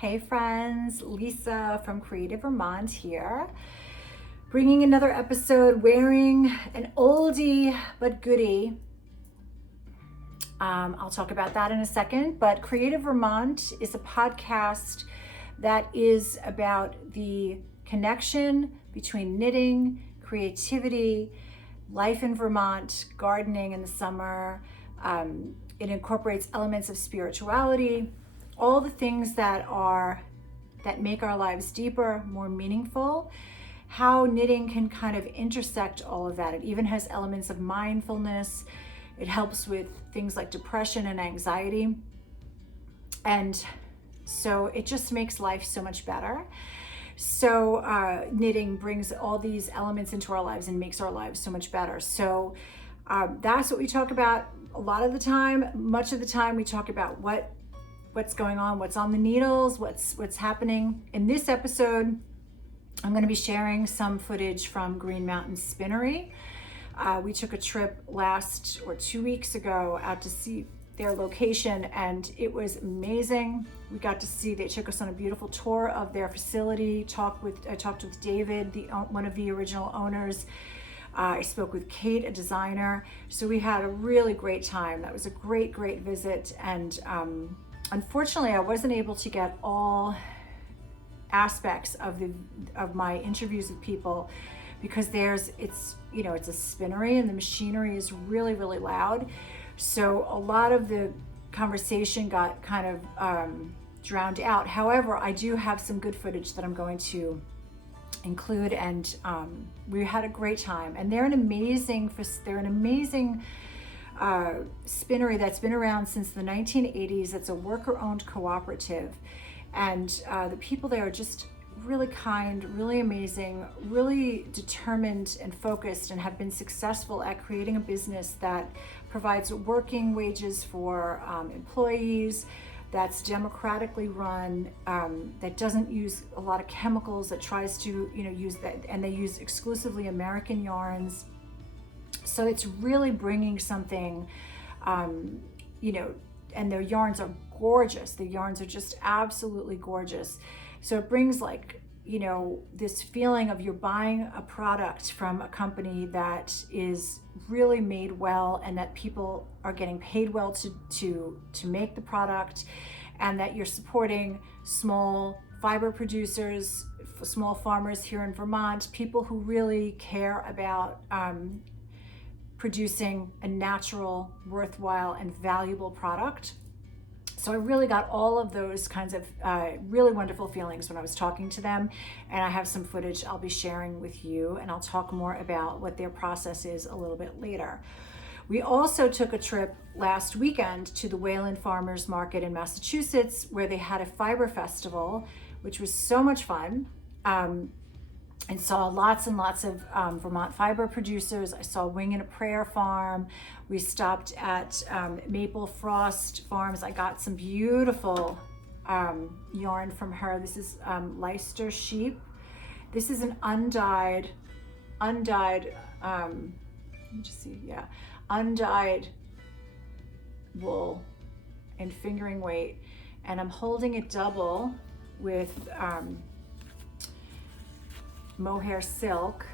Hey friends, Lisa from Creative Vermont here, bringing another episode wearing an oldie but goodie. I'll talk about that in a second, but Creative Vermont is a podcast that is about the connection between knitting, creativity, life in Vermont, gardening in the summer. It incorporates elements of spirituality, all the things that make our lives deeper, more meaningful, how knitting can kind of intersect all of that. It even has elements of mindfulness. It helps with things like depression and anxiety. And so it just makes life so much better. So knitting brings all these elements into our lives and makes our lives so much better. So that's what we talk about a lot of the time. Much of the time we talk about what's going on, what's on the needles, what's happening. In this episode, I'm going to be sharing some footage from Green Mountain Spinnery. We took a trip 2 weeks ago out to see their location, and it was amazing. We got to see, they took us on a beautiful tour of their facility. I talked with David, one of the original owners. I spoke with Kate, a designer. So we had a really great time. That was a great visit. And unfortunately, I wasn't able to get all aspects of my interviews with people because it's a spinnery and the machinery is really loud. So a lot of the conversation got kind of drowned out. However, I do have some good footage that I'm going to include, and we had a great time. And they're an amazing spinnery that's been around since the 1980s. It's a worker-owned cooperative, and the people there are just really kind, really amazing, really determined and focused, and have been successful at creating a business that provides working wages for employees, that's democratically run, that doesn't use a lot of chemicals, that tries to use that, and they use exclusively American yarns. So it's really bringing something, and their yarns are gorgeous. The yarns are just absolutely gorgeous. So it brings this feeling of you're buying a product from a company that is really made well, and that people are getting paid well to make the product, and that you're supporting small fiber producers, small farmers here in Vermont, people who really care about producing a natural, worthwhile, and valuable product. So I really got all of those kinds of really wonderful feelings when I was talking to them, and I have some footage I'll be sharing with you, and I'll talk more about what their process is a little bit later. We also took a trip last weekend to the Wayland Farmers Market in Massachusetts, where they had a fiber festival, which was so much fun. And saw lots and lots of Vermont fiber producers. I saw Wing and a Prayer Farm. We stopped at Maple Frost Farms. I got some beautiful yarn from her. This is Leicester sheep. This is an undyed, let me just see, yeah, undyed wool and fingering weight. And I'm holding it double with mohair silk,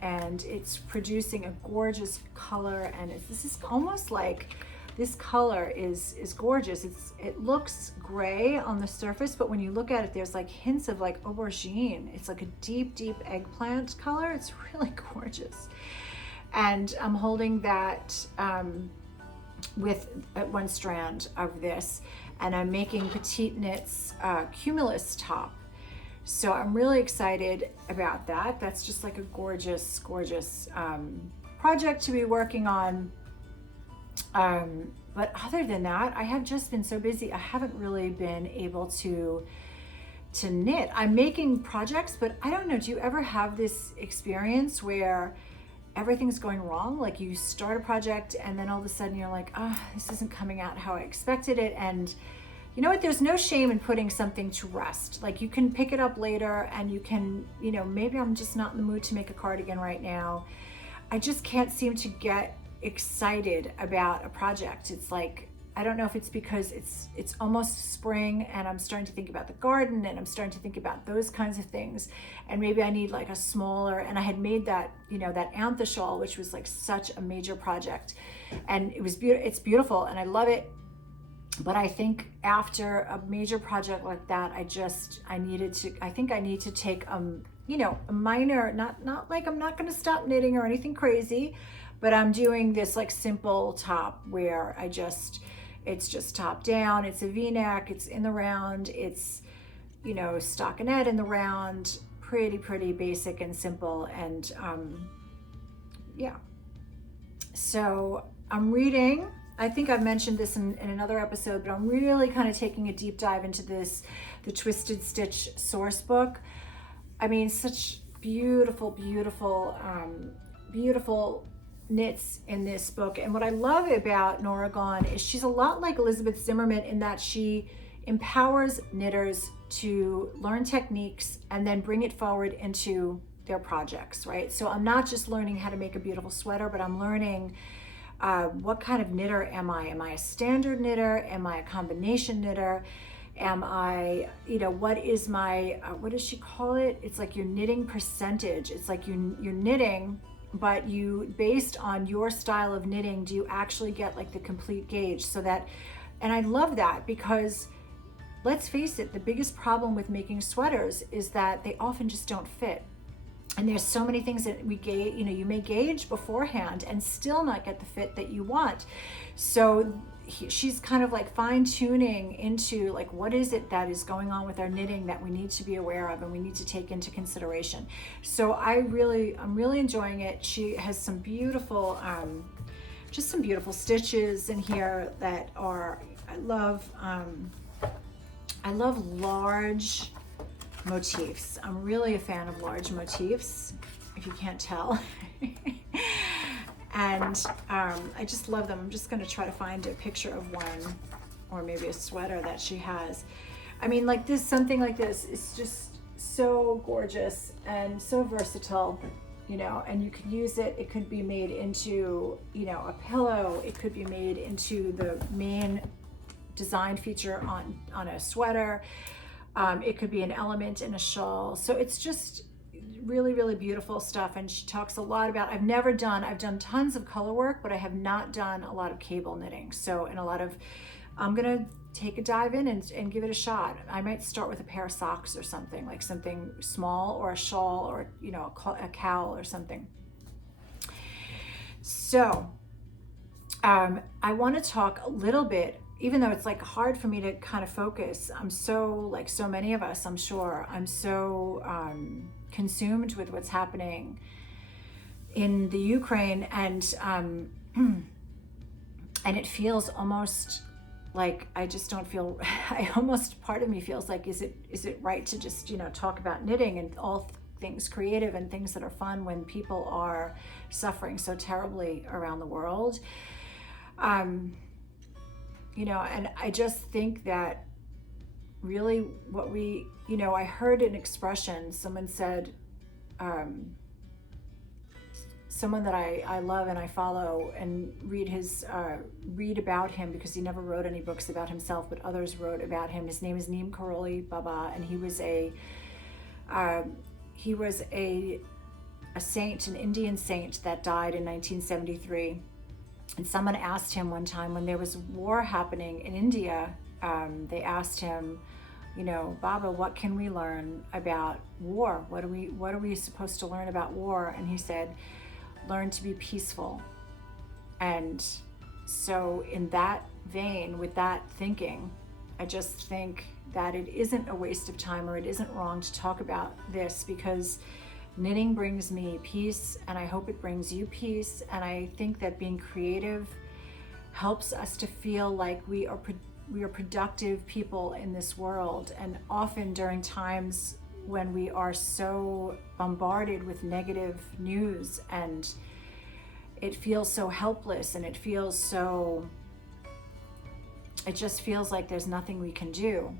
and it's producing a gorgeous color. And this is almost like, this color is gorgeous. It looks gray on the surface, but when you look at it, there's like hints of like aubergine. It's like a deep eggplant color. It's really gorgeous. And I'm holding that with one strand of this, and I'm making Petite Knits Cumulus top. So I'm really excited about that. That's just like a gorgeous project to be working on. But other than that, I have just been so busy. I haven't really been able to knit. I'm making projects, but I don't know, do you ever have this experience where everything's going wrong? Like you start a project and then all of a sudden you're like, this isn't coming out how I expected it. And you know what, there's no shame in putting something to rest. Like you can pick it up later, and you can, maybe I'm just not in the mood to make a cardigan right now. I just can't seem to get excited about a project. It's like I don't know if it's because it's almost spring and I'm starting to think about the garden and I'm starting to think about those kinds of things. And maybe I need like a smaller, and I had made that, that anther shawl, which was like such a major project. And it was beautiful. It's beautiful and I love it. But I think after a major project like that, I think I need to take, a minor, not like I'm not going to stop knitting or anything crazy, but I'm doing this like simple top where it's just top down. It's a V-neck, it's in the round, it's, stockinette in the round, pretty basic and simple. And yeah. So I'm reading, I think I've mentioned this in another episode, but I'm really kind of taking a deep dive into the Twisted Stitch source book. I mean, such beautiful knits in this book. And what I love about Nora Gone is she's a lot like Elizabeth Zimmerman in that she empowers knitters to learn techniques and then bring it forward into their projects, right? So I'm not just learning how to make a beautiful sweater, but I'm learning what kind of knitter am I? Am I a standard knitter? Am I a combination knitter? Am I, what is my, what does she call it? It's like your knitting percentage. It's like you're knitting, but based on your style of knitting, do you actually get like the complete gauge? So that, and I love that because let's face it, the biggest problem with making sweaters is that they often just don't fit. And there's so many things that we gauge, you may gauge beforehand and still not get the fit that you want. So she's kind of like fine tuning into like, what is it that is going on with our knitting that we need to be aware of and we need to take into consideration. So I'm really enjoying it. She has some beautiful, just some beautiful stitches in here that are, I love large motifs. I'm really a fan of large motifs, if you can't tell. And I just love them. I'm just going to try to find a picture of one, or maybe a sweater that she has. I mean, like this, something like this is just so gorgeous and so versatile, and you could use it. It could be made into, a pillow. It could be made into the main design feature on a sweater. It could be an element in a shawl. So it's just really beautiful stuff. And she talks a lot about, I've done tons of color work, but I have not done a lot of cable knitting. So, I'm going to take a dive in and give it a shot. I might start with a pair of socks or something, like something small, or a shawl, or, a cowl or something. So, I want to talk a little bit, even though it's like hard for me to kind of focus. I'm so, like so many of us, I'm sure, I'm so consumed with what's happening in the Ukraine, and it feels almost like I just don't feel, part of me feels like, is it right to just, talk about knitting and all things creative and things that are fun when people are suffering so terribly around the world? And I just think that really what we, I heard an expression, someone said, someone that I love and I follow and read about him, because he never wrote any books about himself, but others wrote about him. His name is Neem Karoli Baba, and he was a saint, an Indian saint that died in 1973. And someone asked him one time, when there was war happening in India, they asked him, Baba, what can we learn about war? What are we supposed to learn about war? And he said, learn to be peaceful. And so in that vein, with that thinking, I just think that it isn't a waste of time, or it isn't wrong to talk about this, because knitting brings me peace, and I hope it brings you peace. And I think that being creative helps us to feel like we are productive people in this world. And often during times when we are so bombarded with negative news, and it feels so helpless, and it just feels like there's nothing we can do.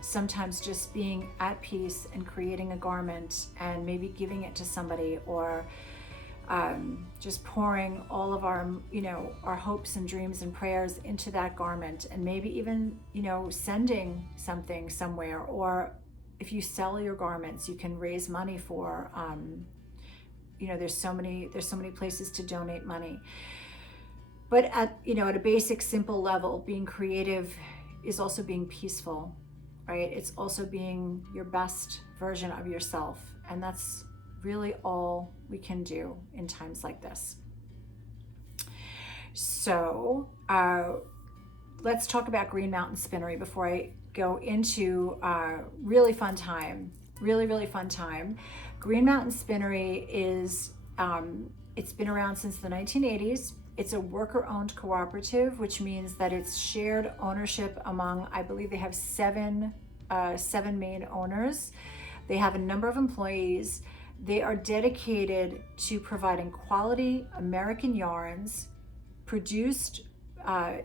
Sometimes just being at peace and creating a garment and maybe giving it to somebody, or just pouring all of our, our hopes and dreams and prayers into that garment, and maybe even, sending something somewhere, or if you sell your garments, you can raise money for, there's so many places to donate money. But at a basic, simple level, being creative is also being peaceful, right? It's also being your best version of yourself. And that's really all we can do in times like this. So let's talk about Green Mountain Spinnery before I go into really fun time. Green Mountain Spinnery is, it's been around since the 1980s. It's a worker-owned cooperative, which means that it's shared ownership among, I believe they have seven main owners. They have a number of employees. They are dedicated to providing quality American yarns produced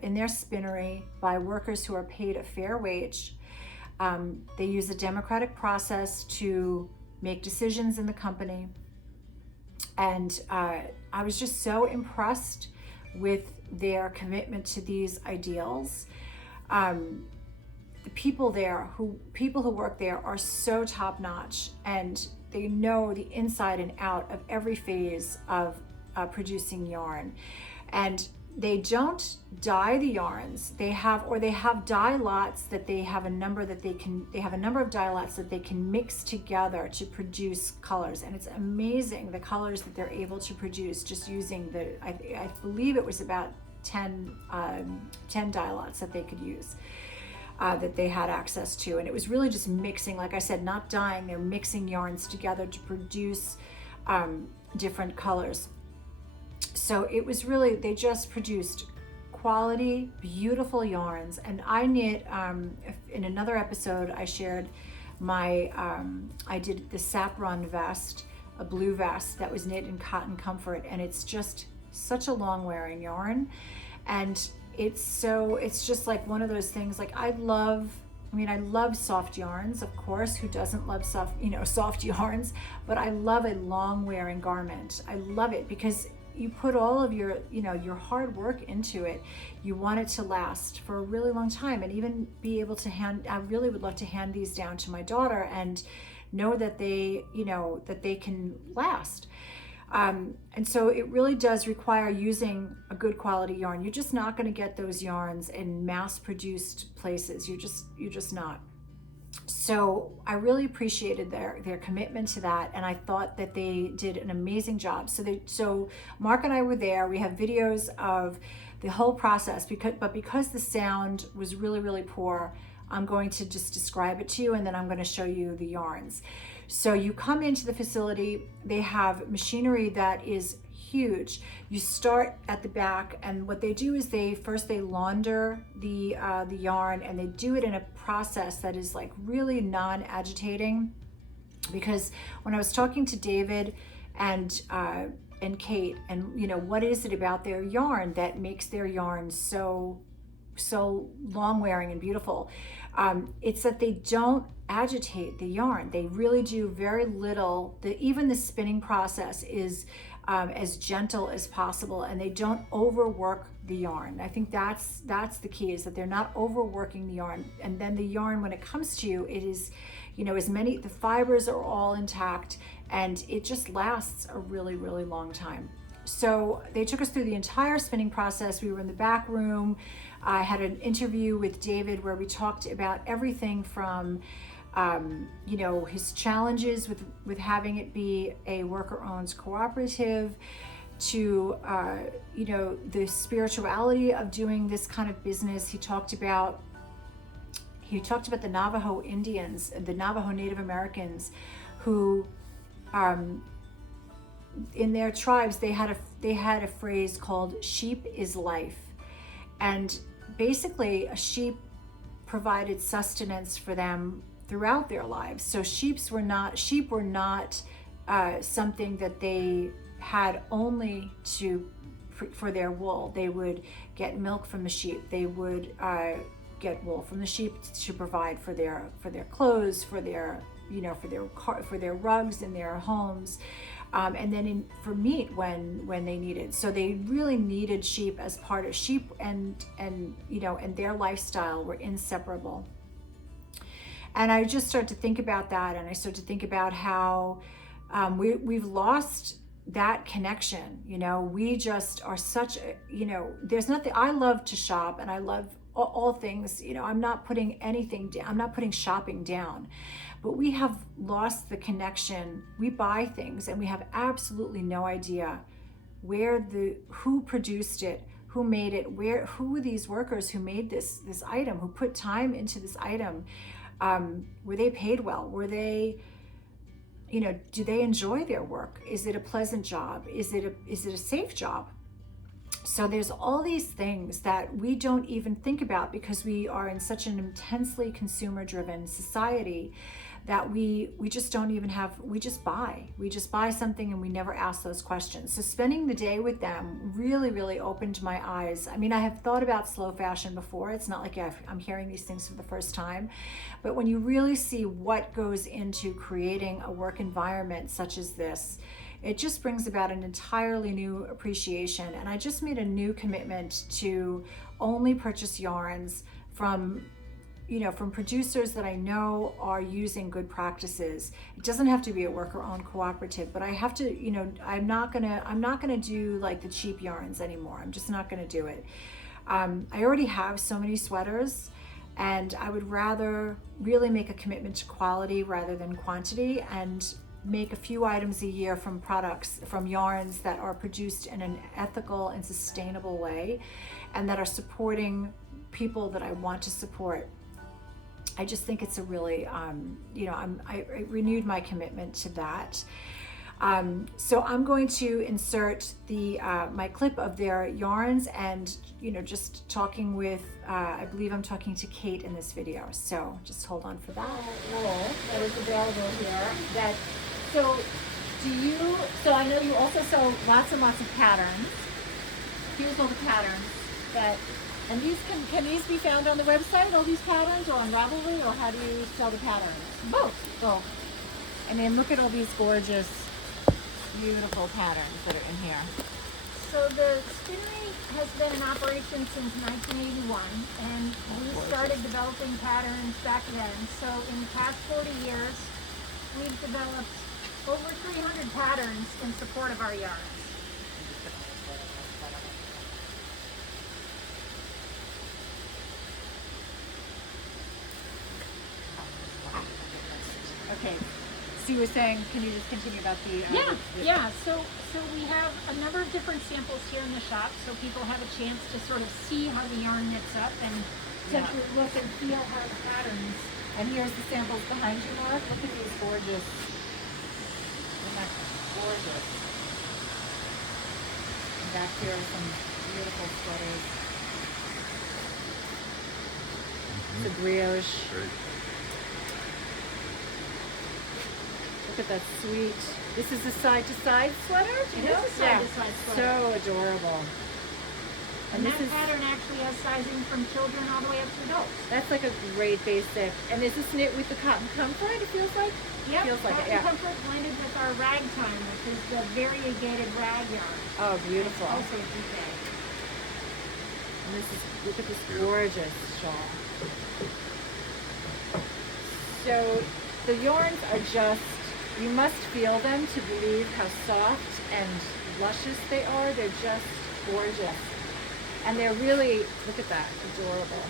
in their spinnery by workers who are paid a fair wage. They use a democratic process to make decisions in the company. And I was just so impressed with their commitment to these ideals. The people who work there are so top-notch, and they know the inside and out of every phase of producing yarn. And they don't dye the yarns. They have dye lots that they have a number of dye lots that they can mix together to produce colors. And it's amazing the colors that they're able to produce just using I believe it was about 10 dye lots that they could use, that they had access to. And it was really just mixing, like I said, not dyeing, they're mixing yarns together to produce different colors. So it was really, they just produced quality, beautiful yarns. And I knit, in another episode, I shared I did the Saffron Vest, a blue vest that was knit in cotton comfort. And it's just such a long wearing yarn. And it's just like one of those things, like I love soft yarns, of course. Who doesn't love soft yarns? But I love a long wearing garment. I love it because you put all of your hard work into it. You want it to last for a really long time, and even be able to I really would love to hand these down to my daughter and know that they can last. And so it really does require using a good quality yarn. You're just not going to get those yarns in mass-produced places. You're just not. So I really appreciated their commitment to that, and I thought that they did an amazing job. So Mark and I were there. We have videos of the whole process, because the sound was really, really poor, I'm going to just describe it to you, and then I'm going to show you the yarns. So you come into the facility, they have machinery that is huge. You start at the back, and what they do is they launder the yarn, and they do it in a process that is like really non-agitating. Because when I was talking to David and Kate, and what is it about their yarn that makes their yarn so long wearing and beautiful? It's that they don't agitate the yarn. They really do very little. Even the spinning process is as gentle as possible, and they don't overwork the yarn. I think that's the key, is that they're not overworking the yarn. And then the yarn, when it comes to you, it is, the fibers are all intact, and it just lasts a really, really long time. So they took us through the entire spinning process. We were in the back room. I had an interview with David where we talked about everything from his challenges with having it be a worker-owned cooperative, to the spirituality of doing this kind of business. He talked about the Navajo Indians, the Navajo Native Americans, who in their tribes they had a phrase called "sheep is life," and basically a sheep provided sustenance for them throughout their lives. So sheep were not something that they had only for their wool. They would get milk from the sheep. They would get wool from the sheep to provide for their clothes, for their rugs in their homes. and then for meat when they needed. So they really needed sheep as part of sheep, and their lifestyle were inseparable. And I just started to think about that, and I started to think about how we've lost that connection. We just are such there's nothing. I love to shop, and I love all things. I'm not putting anything down. I'm not putting shopping down, but we have lost the connection. We buy things and we have absolutely no idea who produced it, who made it, who were these workers who made this item, who put time into this item. Were they paid well? Were they, do they enjoy their work? Is it a pleasant job? Is it a safe job? So there's all these things that we don't even think about because we are in such an intensely consumer-driven society that we just don't even have, we just buy something and we never ask those questions. So spending the day with them really, really opened my eyes. I mean, I have thought about slow fashion before. It's not like I'm hearing these things for the first time, but when you really see what goes into creating a work environment such as this, it just brings about an entirely new appreciation. And I just made a new commitment to only purchase yarns from producers that I know are using good practices. It doesn't have to be a worker-owned cooperative, but I have to, I'm not gonna do like the cheap yarns anymore. I'm just not gonna do it. I already have so many sweaters, and I would rather really make a commitment to quality rather than quantity, and make a few items a year from yarns that are produced in an ethical and sustainable way, and that are supporting people that I want to support. I just think it's a really, I renewed my commitment to that. So I'm going to insert my clip of their yarns, and just talking with, I believe I'm talking to Kate in this video. So just hold on for that. Wool that is available here. So I know you also sell lots and lots of patterns. Here's all the patterns and these can these be found on the website, all these patterns, or on Ravelry, or how do you sell the patterns? Both. I mean, look at all these gorgeous, beautiful patterns that are in here. So the Spinnery has been in operation since 1981, and we started developing patterns back then. So in the past 40 years, we've developed over 300 patterns in support of our yarns. Okay. So you were saying, can you just continue about the... Yeah. So we have a number of different samples here in the shop, so people have a chance to sort of see how the yarn knits up and essentially look and feel how the patterns. And here's the samples behind you, Mark. Look at these gorgeous. Isn't that gorgeous? And back here are some beautiful sweaters. It's a brioche. Great. Look at that sweet. This is a side-to-side sweater? It is a side-to-side sweater. So adorable. And that pattern actually has sizing from children all the way up to adults. That's like a great basic. And is this knit with the Cotton Comfort, it feels like? Yep, feels like Cotton Comfort blended with our Ragtime, which is the variegated rag yarn. Oh, beautiful. Also bouquet. And this is, look at this gorgeous shawl. So the yarns are just, you must feel them to believe how soft and luscious they are. They're just gorgeous. And they're really, look at that, adorable.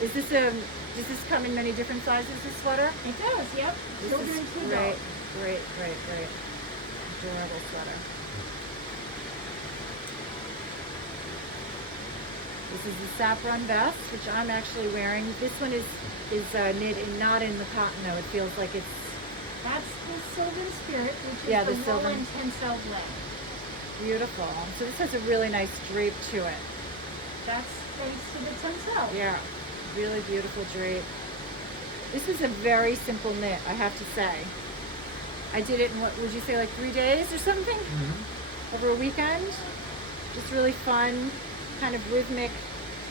Does this come in many different sizes, this sweater? It does, yep. This Children is too, great, though. great. Adorable sweater. This is the Saffron Vest, which I'm actually wearing. This one is knit not in the cotton though. It feels like it's... That's the Sylvan Spirit, which is the the Sylvan Wayland tensile blend. Beautiful. So this has a really nice drape to it. That's thanks to the tensile. Yeah, really beautiful drape. This was a very simple knit, I have to say. I did it in, what would you say, like 3 days or something? Mm-hmm. Over a weekend. Just really fun, kind of rhythmic,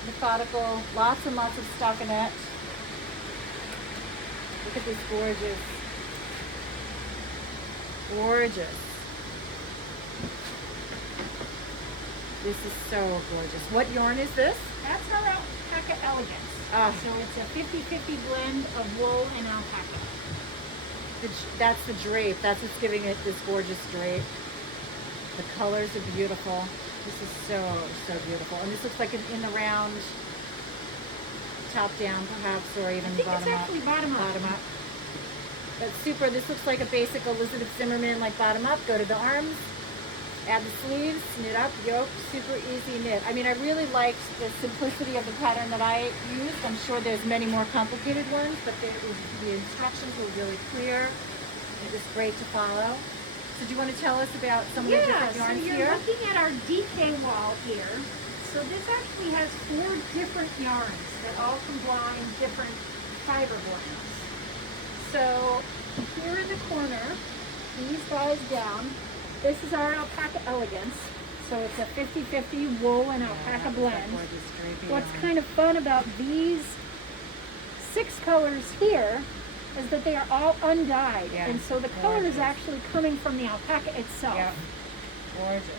methodical, lots and lots of stockinette. Look at this gorgeous This is so gorgeous. What yarn is this? That's our Alpaca Elegance. Ah. So it's a 50-50 blend of wool and alpaca. That's the drape. That's what's giving it this gorgeous drape. The colors are beautiful. This is so, so beautiful. And this looks like in the round, top down perhaps, or even I think bottom it's up. actually bottom up. Bottom up. That's super. This looks like a basic Elizabeth Zimmerman, like bottom up. Go to the arms, add the sleeves, knit up, yoke, super easy knit. I mean, I really liked the simplicity of the pattern that I used. I'm sure there's many more complicated ones, but the instructions were really clear. It was great to follow. So do you want to tell us about some of the different yarns so you're here? looking at our DK wall here. So this actually has 4 different yarns that all combine different fiber blends. So here in the corner, these guys down, this is our Alpaca Elegance. So it's a 50-50 wool and alpaca blend. What's kind of fun about these 6 colors here is that they are all undyed. Yeah, And so the color is actually coming from the alpaca itself. Yeah. Gorgeous.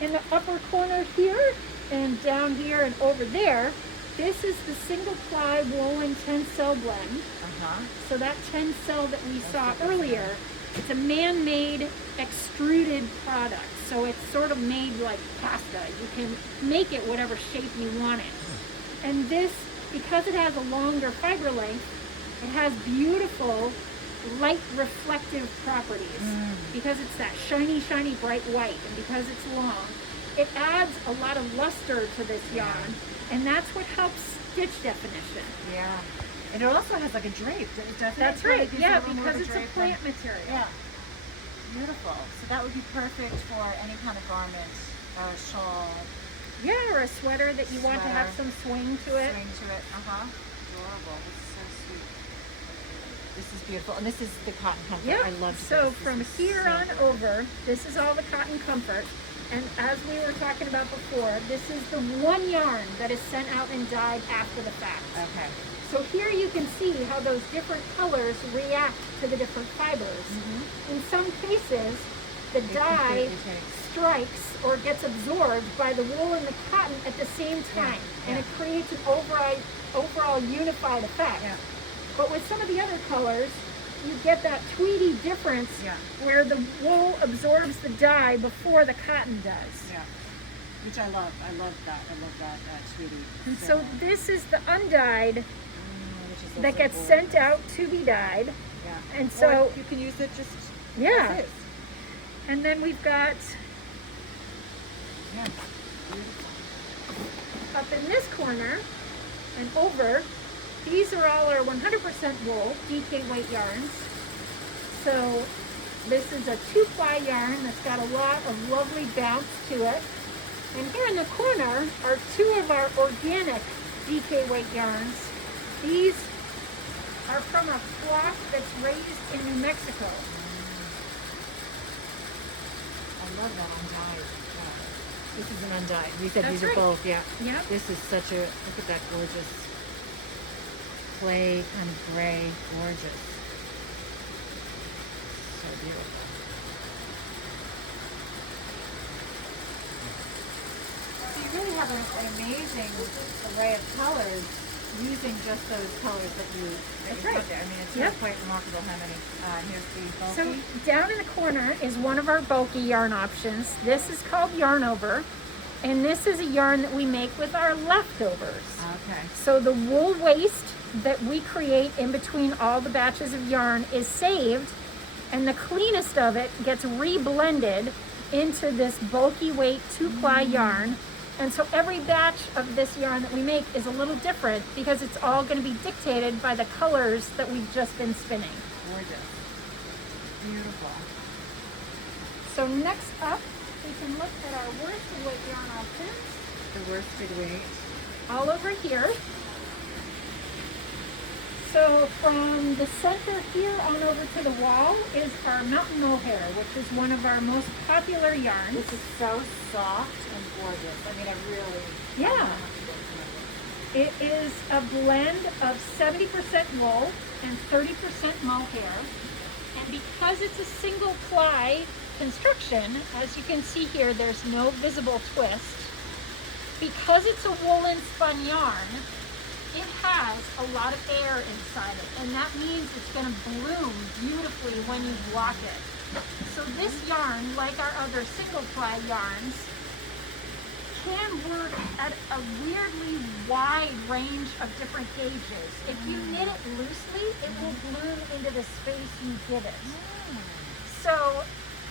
In the upper corner here and down here and over there, this is the single ply woolen 10 cell blend. So that 10 cell that we saw earlier, it's a man-made extruded product. So it's sort of made like pasta. You can make it whatever shape you want it. And this, because it has a longer fiber length, it has beautiful light reflective properties. Because it's that shiny, shiny, bright white, and because it's long, it adds a lot of luster to this yarn, and that's what helps stitch definition. Yeah. And it also has like a drape, doesn't it? That's right, yeah, because it's a plant material. Yeah. Beautiful. So that would be perfect for any kind of garment, shawl, Yeah, or a sweater that you want to have some swing to it. swing to it. Adorable. This is so sweet. This is beautiful. And this is the cotton comfort. Yeah, I love so this. from This is here so on good. over, this is all the cotton comfort. And as we were talking about before, this is the one yarn that is sent out and dyed after the fact. Okay. So here you can see how those different colors react to the different fibers. In some cases, the dye completely takes. strikes or gets absorbed by the wool and the cotton at the same time. And it creates an overall unified effect. Yeah. But with some of the other colors, you get that tweedy difference where the wool absorbs the dye before the cotton does. Yeah. Which I love. I love that. I love that, sweetie. And so this is the undyed which is that also gets gorgeous. sent out to be dyed. Yeah. And so, Or you can use it just yeah. as is. And then we've got Yeah. up in this corner and over, these are all our 100% wool DK weight yarns. So this is a 2-ply yarn that's got a lot of lovely bounce to it. And here in the corner are 2 of our organic DK weight yarns. These are from a flock that's raised in New Mexico. I love that undyed. This is an undyed. We said That's these are right. both, yeah. Yep. This is such a, look at that gorgeous clay kind of gray, gorgeous. So beautiful. So you really have an amazing array of colors using just those colors that you That's put right. there. I mean, it's Yep. really quite remarkable how many. Here's the So bulky. down in the corner is one of our bulky yarn options. This is called Yarn Over, and this is a yarn that we make with our leftovers. Okay. So the wool waste that we create in between all the batches of yarn is saved, and the cleanest of it gets reblended into this bulky weight 2-ply yarn. And so every batch of this yarn that we make is a little different because it's all going to be dictated by the colors that we've just been spinning. Gorgeous. Beautiful. So next up, we can look at our worsted weight yarn options The worsted weight. all over here. So from the center here on over to the wall is our mountain mohair, which is one of our most popular yarns. This is so soft and gorgeous. I mean, I really. Yeah. It is a blend of 70% wool and 30% mohair. And because it's a single ply construction, as you can see here, there's no visible twist. Because it's a woolen spun yarn, it has a lot of air inside it, and that means it's going to bloom beautifully when you block it. So this yarn, like our other single ply yarns, can work at a weirdly wide range of different gauges. If you knit it loosely, it will bloom into the space you give it. So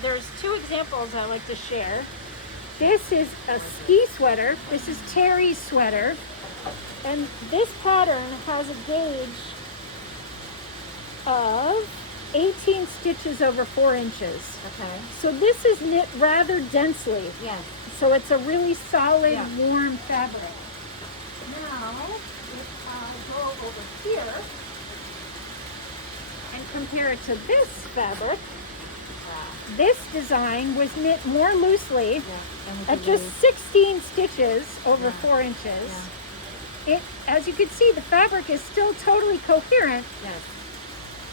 there's two examples I like to share. This is a ski sweater. This is Terry's sweater. And this pattern has a gauge of 18 stitches over 4 inches. Okay. So this is knit rather densely. Yes. So it's a really solid, warm fabric. Now, if I go over here and compare it to this fabric, this design was knit more loosely at just 16 stitches over 4 inches. It, as you can see, the fabric is still totally coherent,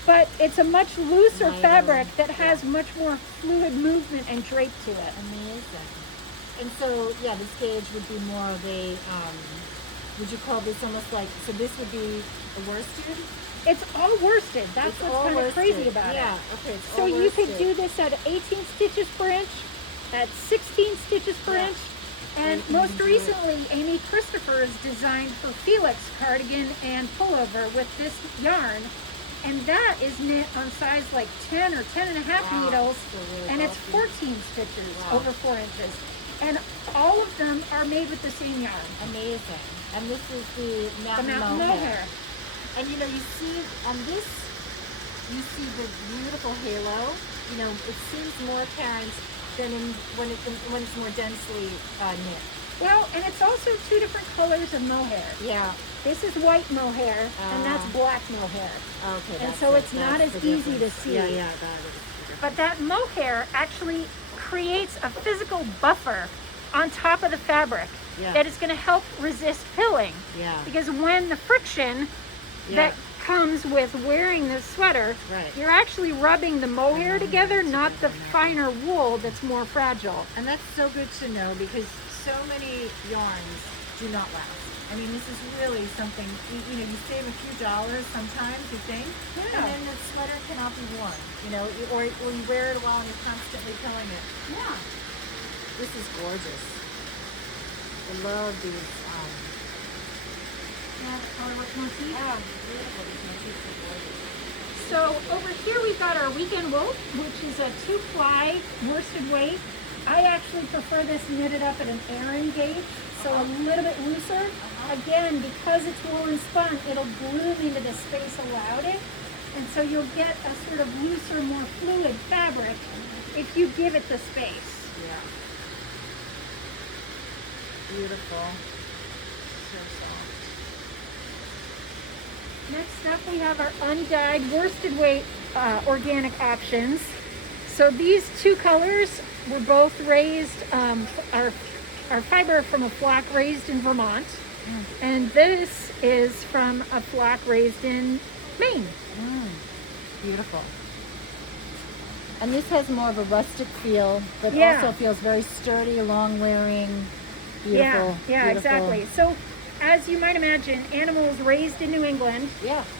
but it's a much looser fabric that has much more fluid movement and drape to it. Amazing. And so, this gauge would be more of a, would you call this almost like, so this would be a worsted? It's all worsted. That's It's what's all kind of worsted. crazy about Yeah, it. okay. It's So all you could worsted. do this at 18 stitches per inch, at 16 stitches per inch, and most recently, Amy Christopher has designed her Felix cardigan and pullover with this yarn, and that is knit on size like 10 or 10 and a half needles, So really and it's bulky. 14 stitches over 4 inches. And all of them are made with the same yarn. Amazing. And this is the The mountain, mountain mohair. And you know, you see on this, you see the beautiful halo. You know, it seems more apparent than when it's more densely knit. Well, and it's also 2 different colors of mohair. Yeah. This is white mohair, and that's black mohair. Okay. And so it's not as easy to see. Yeah, that is the difference. But that mohair actually creates a physical buffer on top of the fabric that is going to help resist pilling. Yeah. Because when the friction that comes with wearing this sweater, you're actually rubbing the mohair together, not the finer wool that's more fragile. And that's so good to know because so many yarns do not last. I mean, this is really something, you know, you save a few dollars sometimes, you think, and then the sweater cannot be worn, you know, or you wear it a while and you're constantly pilling it. Yeah. This is gorgeous. I love these, Motif. yeah, beautiful. These motifs are gorgeous. So over here we've got our weekend wool, which is a 2-ply worsted weight. I actually prefer this knitted up at an Aran gauge, so a little bit looser. Again, because it's woolen spun, it'll bloom into the space allowed it, and so you'll get a sort of looser, more fluid fabric if you give it the space. Yeah. Beautiful. So soft. Next up, we have our undyed worsted weight organic options. So these 2 colors were both raised, our fiber from a flock raised in Vermont, and this is from a flock raised in Maine. Beautiful. And this has more of a rustic feel, but also feels very sturdy, long wearing, beautiful. Yeah, beautiful. exactly. So as you might imagine, animals raised in New England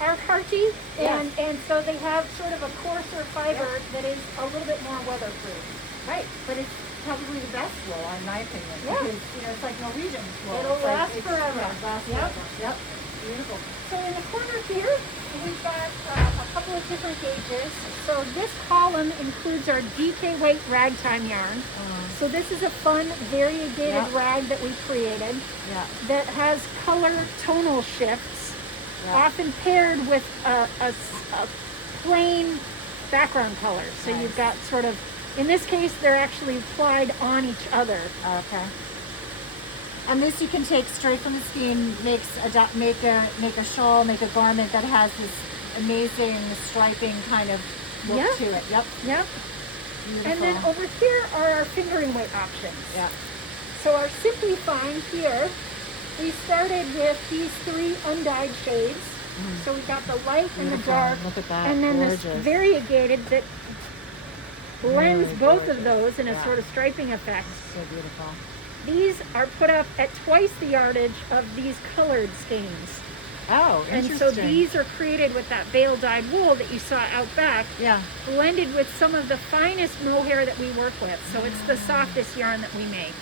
are hardy, and so they have sort of a coarser fiber that is a little bit more weatherproof. Right, but it's probably the best wool, in my opinion. Yeah. Because, you know, it's like Norwegian wool. It'll It's like- last it's- forever. Yeah, last Yep. forever. Yep. Beautiful. So in the corner here, we've got a couple of different gauges. So this column includes our DK weight ragtime yarn. So this is a fun variegated rag that we created that has color tonal shifts, often paired with a plain background color. So you've got sort of, in this case, they're actually applied on each other. Okay. And this you can take straight from the skein, make a shawl, make a garment that has this amazing striping kind of look to it. Yep. Yep. Beautiful. And then over here are our fingering weight options. Yep. So our Simply Fine here, we started with these 3 undyed shades. So we got the light and the Beautiful. dark, Look at that. and then Gorgeous. this variegated that blends Really both of gorgeous. those in a Yeah. sort of striping effect. So beautiful. These are put up at twice the yardage of these colored skeins. Oh, And interesting. so these are created with that bale dyed wool that you saw out back, Yeah. blended with some of the finest mohair that we work with. So it's the softest yarn that we make.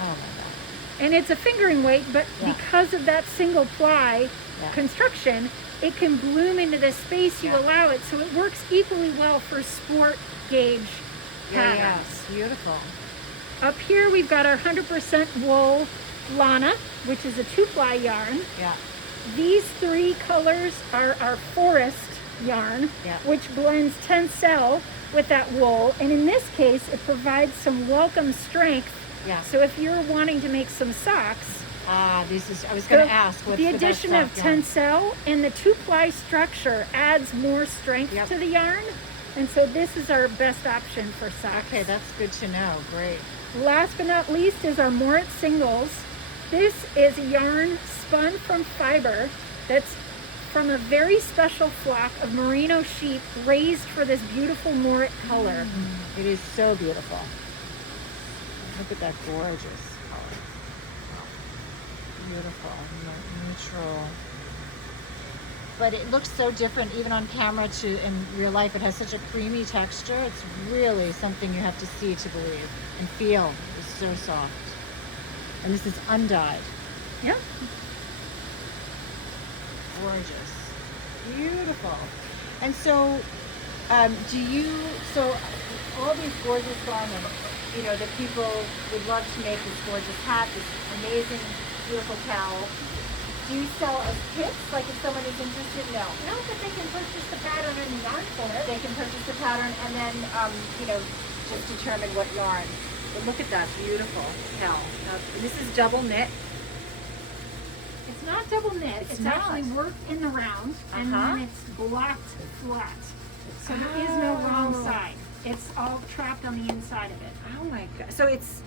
Oh my God. And it's a fingering weight, but Yeah. because of that single ply Yeah. construction, it can bloom into the space you Yeah. allow it. So it works equally well for sport gauge Yeah, patterns. yeah. Beautiful. Up here we've got our 100% wool Lana, which is a 2-ply yarn. Yeah. These 3 colors are our forest yarn, Yeah. which blends tencel with that wool. And in this case, it provides some welcome strength. Yeah. So if you're wanting to make some socks, This is, I was going to ask, what's the the best addition of soft yarn? tencel and the 2-ply structure adds more strength Yep. to the yarn. And so this is our best option for socks. Okay, that's good to know. Great. Last but not least is our Moritz singles. This is yarn spun from fiber that's from a very special flock of merino sheep raised for this beautiful Moritz color. It is so beautiful. Look at that gorgeous color. Beautiful. Neutral. But it looks so different even on camera to in real life. It has such a creamy texture. It's really something you have to see to believe and feel. It's so soft. And this is undyed. Yep. Gorgeous. Beautiful. And so, so all these gorgeous garments, you know, that people would love to make this gorgeous hat, this amazing, beautiful cowl. Do you sell as kits? Like if someone is interested? No. No, but they can purchase the pattern and the yarn for it. They can purchase the pattern and then, you know, just determine what yarn. But look at that beautiful cowl. Now, this is double knit. It's not double knit. It's It's actually not. worked in the round, and Uh-huh. then it's blocked flat. So there is no wrong Oh. side. It's all trapped on the inside of it. Oh my God. So it's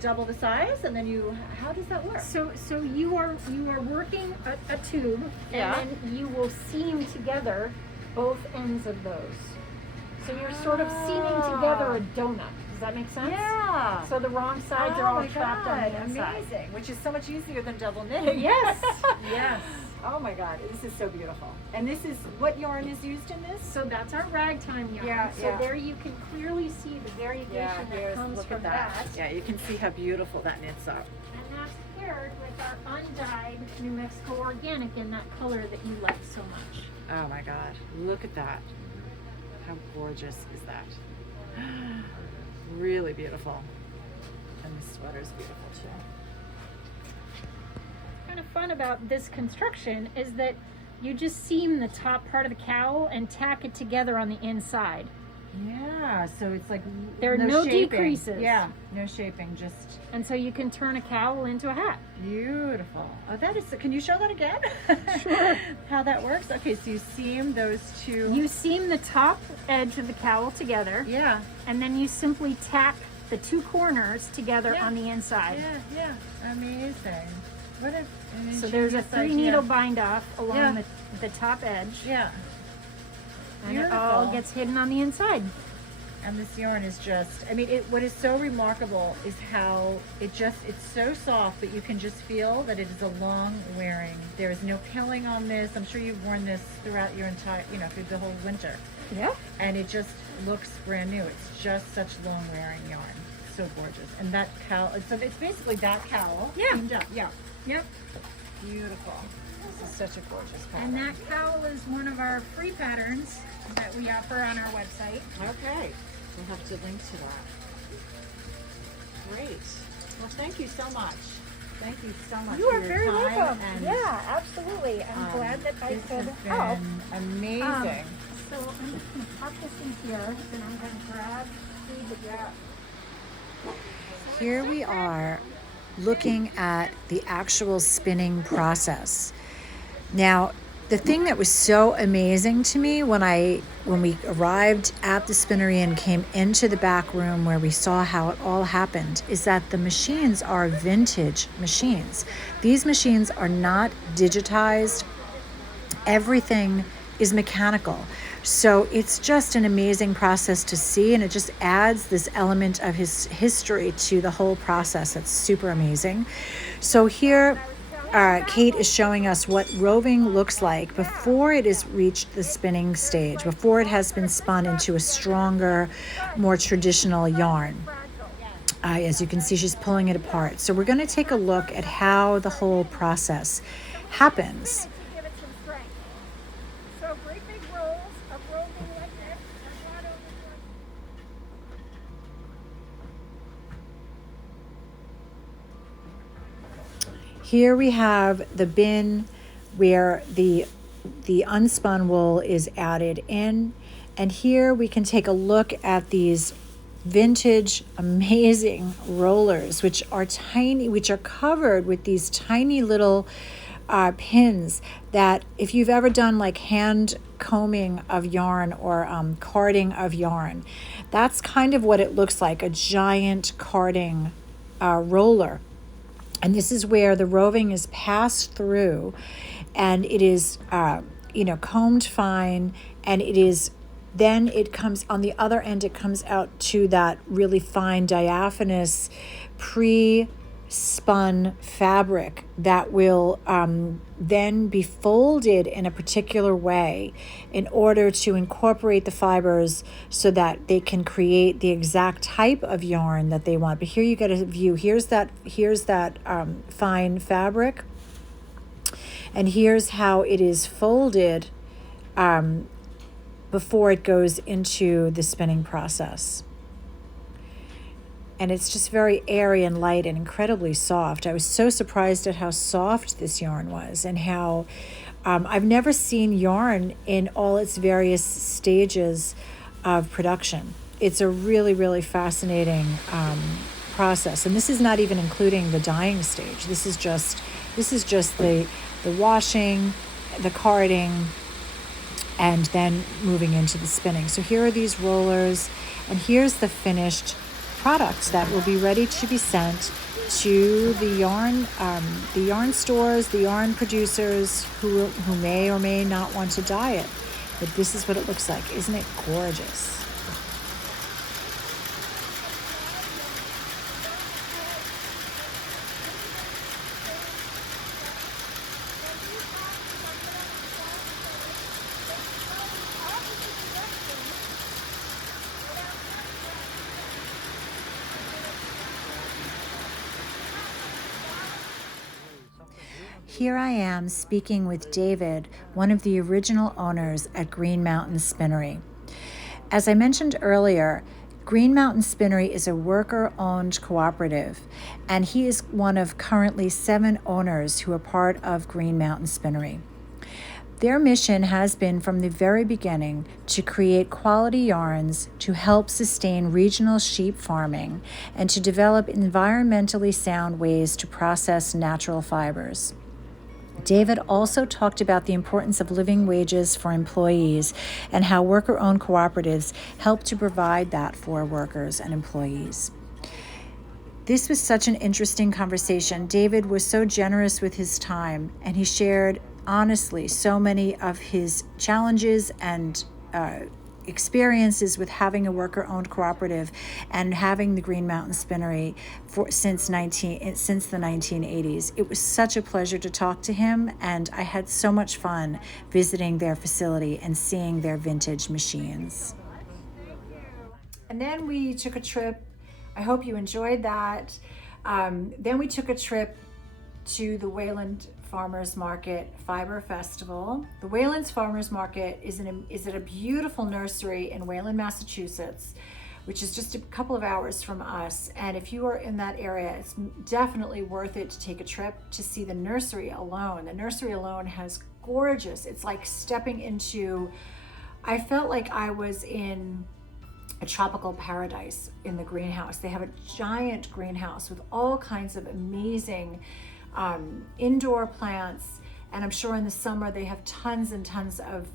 double the size and then you, how does that work? So you are working a tube, Yeah. and then you will seam together both ends of those. So you're sort of seaming together a donut. Does that make sense? Yeah. So the wrong sides are all trapped on the inside. Amazing. Which is so much easier than double knitting. Yes. Yes. Oh my God, this is so beautiful. And this is, what yarn is used in this? So that's our ragtime yarn. Yeah, so yeah. there you can clearly see the variation that comes look from at that. that. Yeah, you can see how beautiful that knits up. And that's paired with our undyed New Mexico organic in that color that you like so much. Oh my God, look at that. How gorgeous is that? Really beautiful. And the sweater's beautiful too. Kind of fun about this construction is that you just seam the top part of the cowl and tack it together on the inside. Yeah, so it's like There are no shaping. decreases. Yeah, no shaping, just And so you can turn a cowl into a hat. beautiful. Oh, that is, can you show that again? Sure. How that works? Okay, so you seam those two. You seam the top edge of the cowl together, Yeah, and then you simply tack the 2 corners together Yeah. on the inside. yeah, amazing. What a So there's a ingenious 3 idea. needle bind off along Yeah. the top edge, Yeah, and it all Beautiful. gets hidden on the inside. and this yarn is just, I mean, what is so remarkable is how it's so soft, but you can just feel that it is a long wearing. There is no pilling on this. I'm sure you've worn this throughout your entire, you know, through the whole winter. Yeah. And it just looks brand new. It's just such long wearing yarn. So gorgeous. And that cowl, so it's basically that cowl. Yeah. seamed up. Yeah. Yep. Beautiful. This is such a gorgeous And pattern. that cowl is one of our free patterns that we offer on our website. Okay. We'll have to link to that. Great. Well, thank you so much. Thank you so much You for are your very time. welcome. And, Yeah, absolutely. I'm glad that I this could has help. been amazing. So I'm just going to pop this in here, and I'm going to grab the gap. Here we are looking at the actual spinning process. Now, the thing that was so amazing to me when we arrived at the spinnery and came into the back room where we saw how it all happened is that the machines are vintage machines. These machines are not digitized. Everything is mechanical. So it's just an amazing process to see, and it just adds this element of his history to the whole process. It's super amazing. So here, Kate is showing us what roving looks like before it has reached the spinning stage, before it has been spun into a stronger, more traditional yarn. As you can see, she's pulling it apart. So we're going to take a look at how the whole process happens. So great big rolls of roving like this are brought over to Here we have the bin where the unspun wool is added in, and here we can take a look at these vintage amazing rollers, which are tiny, which are covered with these tiny little pins that if you've ever done like hand combing of yarn or carding of yarn, that's kind of what it looks like, a giant carding roller. And this is where the roving is passed through, and it is combed fine, and it is then it comes on the other end, it comes out to that really fine diaphanous pre-spun fabric that will then be folded in a particular way in order to incorporate the fibers so that they can create the exact type of yarn that they want. But here you get a view. Here's that fine fabric, and here's how it is folded before it goes into the spinning process. And it's just very airy and light and incredibly soft. I was so surprised at how soft this yarn was, and how I've never seen yarn in all its various stages of production. It's a really, really fascinating process. And this is not even including the dyeing stage. This is just the washing, the carding, and then moving into the spinning. So here are these rollers, and here's the finished product that will be ready to be sent to the yarn stores, the yarn producers who may or may not want to dye it. But this is what it looks like. Isn't it gorgeous? Here I am speaking with David, one of the original owners at Green Mountain Spinnery. As I mentioned earlier, Green Mountain Spinnery is a worker-owned cooperative, and he is one of currently 7 owners who are part of Green Mountain Spinnery. Their mission has been from the very beginning to create quality yarns to help sustain regional sheep farming and to develop environmentally sound ways to process natural fibers. David also talked about the importance of living wages for employees and how worker-owned cooperatives help to provide that for workers and employees. This was such an interesting conversation. David was so generous with his time, and he shared honestly so many of his challenges and experiences with having a worker-owned cooperative and having the Green Mountain Spinnery since the 1980s. It was such a pleasure to talk to him, and I had so much fun visiting their facility and seeing their vintage machines. And then we took a trip. I hope you enjoyed that. Then we took a trip to the Wayland Farmers Market Fiber Festival. The Wayland's Farmers Market is at a beautiful nursery in Wayland, Massachusetts, which is just a couple of hours from us. And if you are in that area, it's definitely worth it to take a trip to see the nursery alone. The nursery alone has gorgeous, it's like stepping into, I felt like I was in a tropical paradise in the greenhouse. They have a giant greenhouse with all kinds of amazing indoor plants, and I'm sure in the summer they have tons and tons of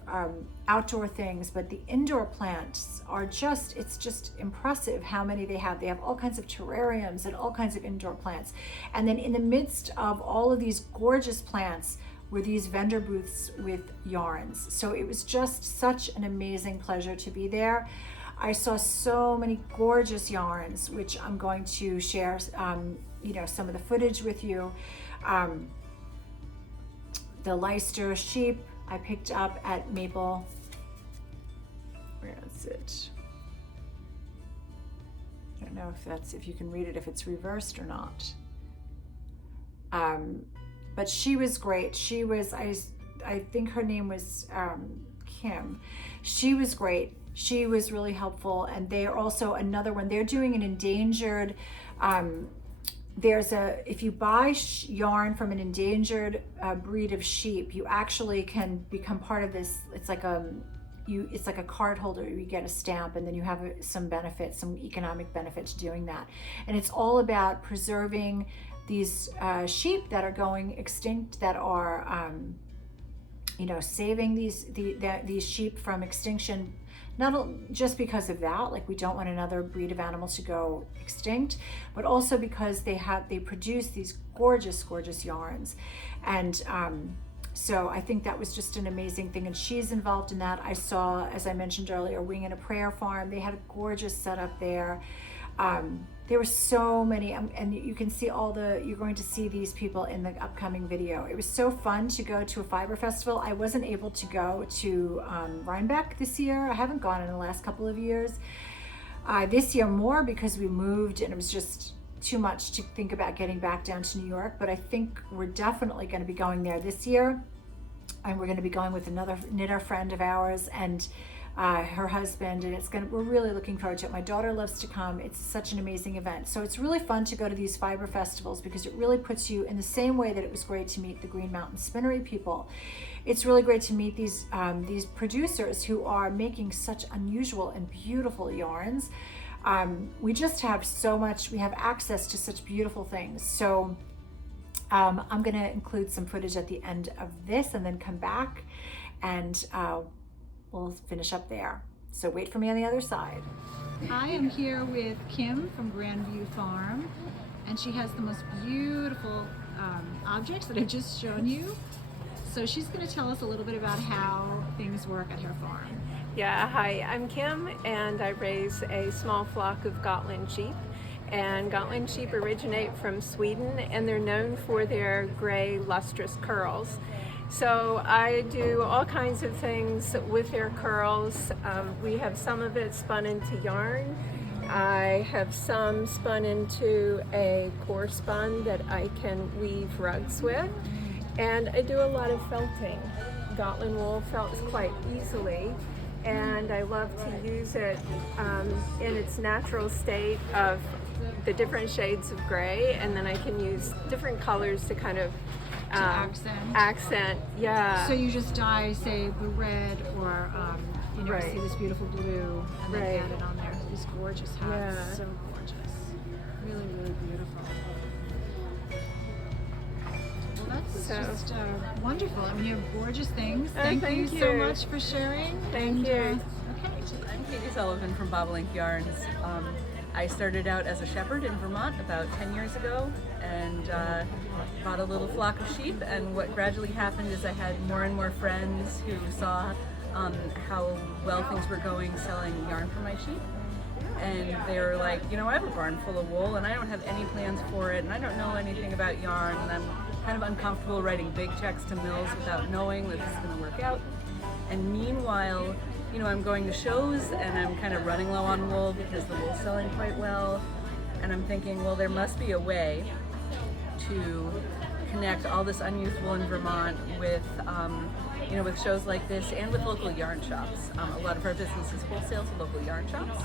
outdoor things, but the indoor plants are it's just impressive how many they have. They have all kinds of terrariums and all kinds of indoor plants. And then in the midst of all of these gorgeous plants were these vendor booths with yarns. So it was just such an amazing pleasure to be there. I saw so many gorgeous yarns, which I'm going to share, you know, some of the footage with you. The Leicester sheep I picked up at Maple. Where is it? I don't know if you can read it, if it's reversed or not. But she was great. She was, I think her name was Kim. She was great. She was really helpful. And they are also another one. They're doing an endangered, if you buy yarn from an endangered breed of sheep, you actually can become part of this. It's like a card holder. You get a stamp, and then you have some benefits, some economic benefits doing that. And it's all about preserving these sheep that are going extinct, that are, you know, saving these sheep from extinction. Not just because of that, like we don't want another breed of animals to go extinct, but also because they produce these gorgeous, gorgeous yarns. And so I think that was just an amazing thing. And she's involved in that. I saw, as I mentioned earlier, Wing and a Prayer Farm. They had a gorgeous setup there. There were so many, and you can see you're going to see these people in the upcoming video. It was so fun to go to a fiber festival. I wasn't able to go to Rhinebeck this year. I haven't gone in the last couple of years. This year more because we moved and it was just too much to think about getting back down to New York, but I think we're definitely going to be going there this year. And we're going to be going with another knitter friend of ours and her husband, and we're really looking forward to it. My daughter loves to come. It's such an amazing event. So it's really fun to go to these fiber festivals because it really puts you in the same way that it was great to meet the Green Mountain Spinnery people. It's really great to meet these producers who are making such unusual and beautiful yarns. We just have so much, we have access to such beautiful things. So I'm going to include some footage at the end of this and then come back and we'll finish up there. So wait for me on the other side. I am here with Kim from Grandview Farm, and she has the most beautiful objects that I've just shown you. So she's going to tell us a little bit about how things work at her farm. Yeah, hi, I'm Kim, and I raise a small flock of Gotland sheep. And Gotland sheep originate from Sweden, and they're known for their gray, lustrous curls. So I do all kinds of things with their curls. We have some of it spun into yarn. I have some spun into a core spun that I can weave rugs with. And I do a lot of felting. Gotland wool felts quite easily, and I love to use it in its natural state of the different shades of gray, and then I can use different colors to kind of accent, yeah. So you just dye, say, the red, or you know, Right. see this beautiful blue, and then Right. add it on there. These gorgeous hats, Yeah. so gorgeous, really, really beautiful. Well, that's just wonderful. I mean, you have gorgeous things. Thank you so much for sharing. Thank you. Okay. I'm Katie Sullivan from Bobolink Yarns. I started out as a shepherd in Vermont about 10 years ago and bought a little flock of sheep, and what gradually happened is I had more and more friends who saw how well things were going selling yarn for my sheep, and they were like, you know, I have a barn full of wool and I don't have any plans for it and I don't know anything about yarn, and I'm kind of uncomfortable writing big checks to mills without knowing that this is going to work out. And meanwhile, you know, I'm going to shows and I'm kind of running low on wool because the wool's selling quite well, and I'm thinking, well, there must be a way to connect all this unused wool in Vermont with, you know, with shows like this and with local yarn shops. A lot of our business is wholesale to local yarn shops,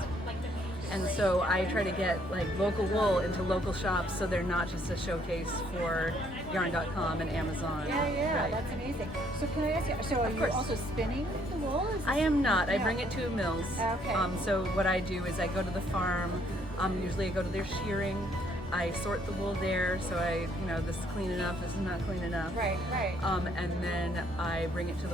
and so I try to get like local wool into local shops so they're not just a showcase for yarn.com and Amazon. Yeah, Right. that's amazing. So can I ask you, so are you course. also spinning the wool? I am not. I bring it to mills. Okay. So what I do is I go to the farm. Usually I go to their shearing. I sort the wool there. So you know, this is clean enough. This is not clean enough. Right. And then I bring it to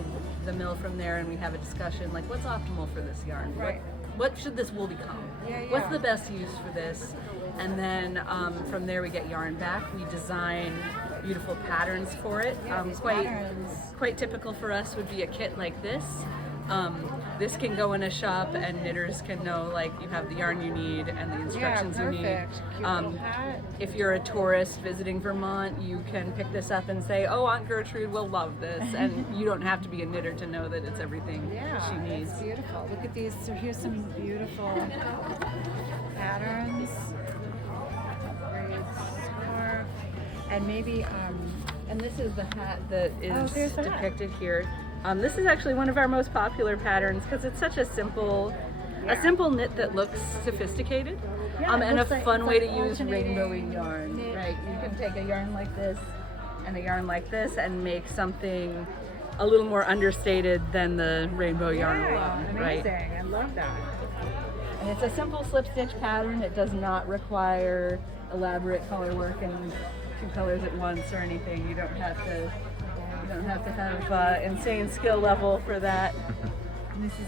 the mill from there, and we have a discussion like, what's optimal for this yarn? Right. what should this wool become? What's the best use for this? And then from there we get yarn back. We design beautiful patterns for it. Quite typical for us would be a kit like this. This can go in a shop and knitters can know, like, you have the yarn you need and the instructions you need. If you're a tourist visiting Vermont, you can pick this up and say, oh, Aunt Gertrude will love this, and you don't have to be a knitter to know that it's everything she needs. It's beautiful. Look at these. So here's some beautiful patterns. Great scarf. And maybe And this is the hat that is there's the hat. depicted here. This is actually one of our most popular patterns because it's such a simple knit that looks sophisticated, and a fun way to use rainbowy yarn. Right, you can take a yarn like this and a yarn like this and make something a little more understated than the rainbow yarn alone. amazing. Right? I love that. And it's a simple slip stitch pattern. It does not require elaborate color work and 2 colors at once or anything. You don't have to have insane skill level for that.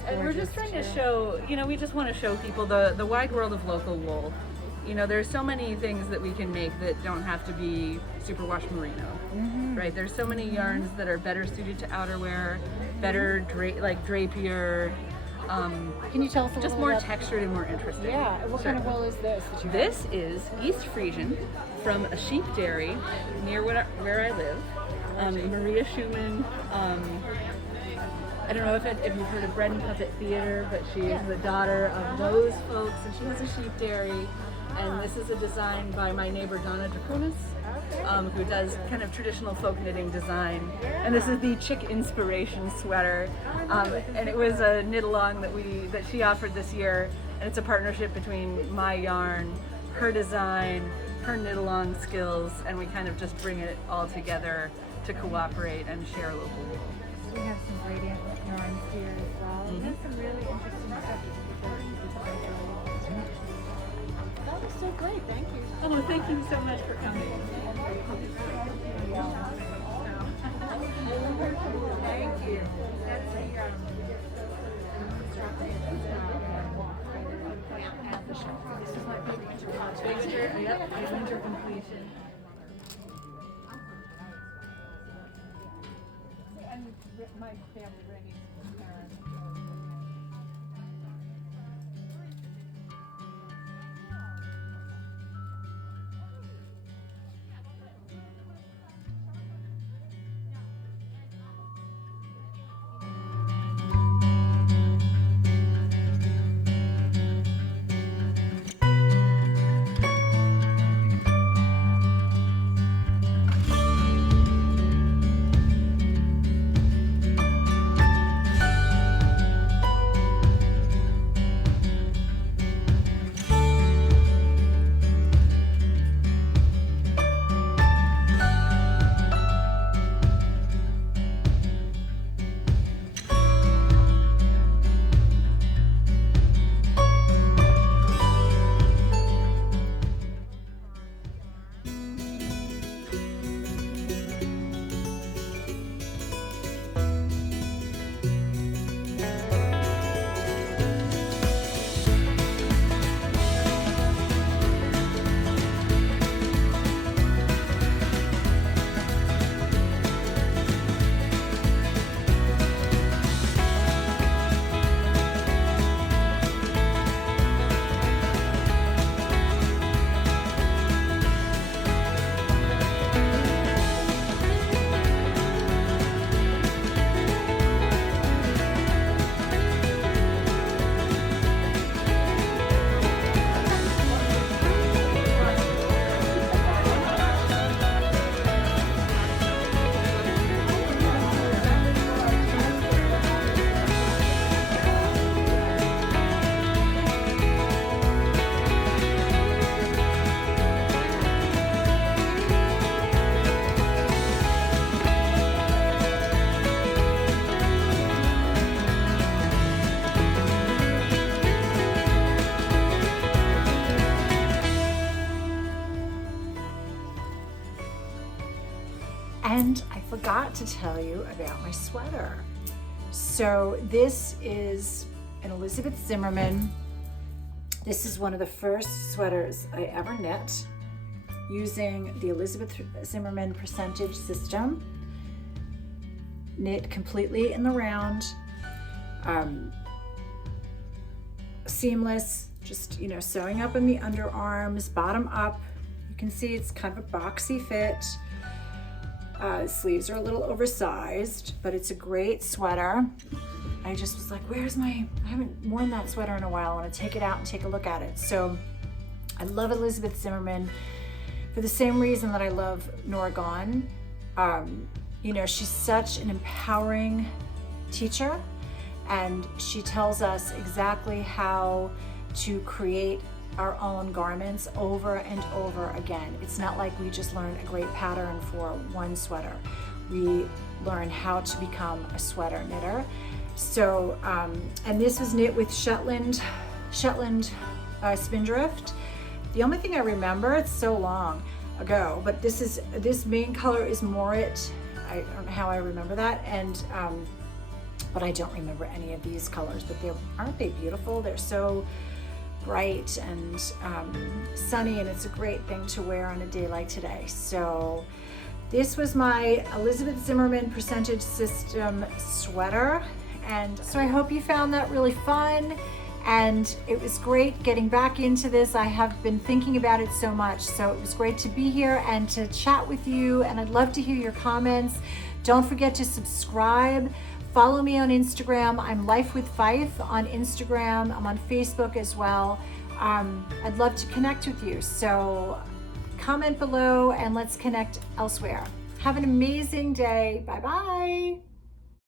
And we're just trying to show, we just want to show people the wide world of local wool. There's so many things that we can make that don't have to be superwash merino, right? There's so many yarns that are better suited to outerwear, better drapier. Can you tell us a just little more about textured and more interesting? Yeah. What kind of wool is this? That you This is East Frisian from a sheep dairy near where I live. Maria Schumann. I don't know if you've heard of Bread and Puppet Theater, but she's the daughter of those folks, and she has a sheep dairy. And this is a design by my neighbor Donna Dracunis, who does kind of traditional folk knitting design. And this is the Chick Inspiration sweater, and it was a knit along that she offered this year. And it's a partnership between my yarn, her design, her knit along skills, and we kind of just bring it all together to cooperate and share local wool. We have some gradient yarns here as well. And that's some really interesting stuff. That was so great. Thank you. Oh, thank you so much for coming. Thank you. That's this is my picture. Winter completion. And my family ringing parents. And I forgot to tell you about my sweater. So this is an Elizabeth Zimmerman. This is one of the first sweaters I ever knit using the Elizabeth Zimmerman percentage system. Knit completely in the round, seamless, just, you know, sewing up in the underarms, bottom up. You can see it's kind of a boxy fit. Sleeves are a little oversized, but it's a great sweater. I just was like, I haven't worn that sweater in a while. I want to take it out and take a look at it. So I love Elizabeth Zimmerman for the same reason that I love Nora Gone. You know, she's such an empowering teacher, and she tells us exactly how to create our own garments over and over again. It's not like we just learn a great pattern for one sweater. We learn how to become a sweater knitter. So, and this was knit with Shetland Spindrift. The only thing I remember, it's so long ago, but this main color is Morit. I don't know how I remember that, and but I don't remember any of these colors, but aren't they beautiful? They're so bright and sunny, and it's a great thing to wear on a day like today. So this was my Elizabeth Zimmerman percentage system sweater, and so I hope you found that really fun. And it was great getting back into this. I have been thinking about it so much, so it was great to be here and to chat with you, and I'd love to hear your comments. Don't forget to subscribe. Follow me on Instagram. I'm Life with Fife on Instagram. I'm on Facebook as well. I'd love to connect with you, so comment below and let's connect elsewhere. Have an amazing day. Bye-bye.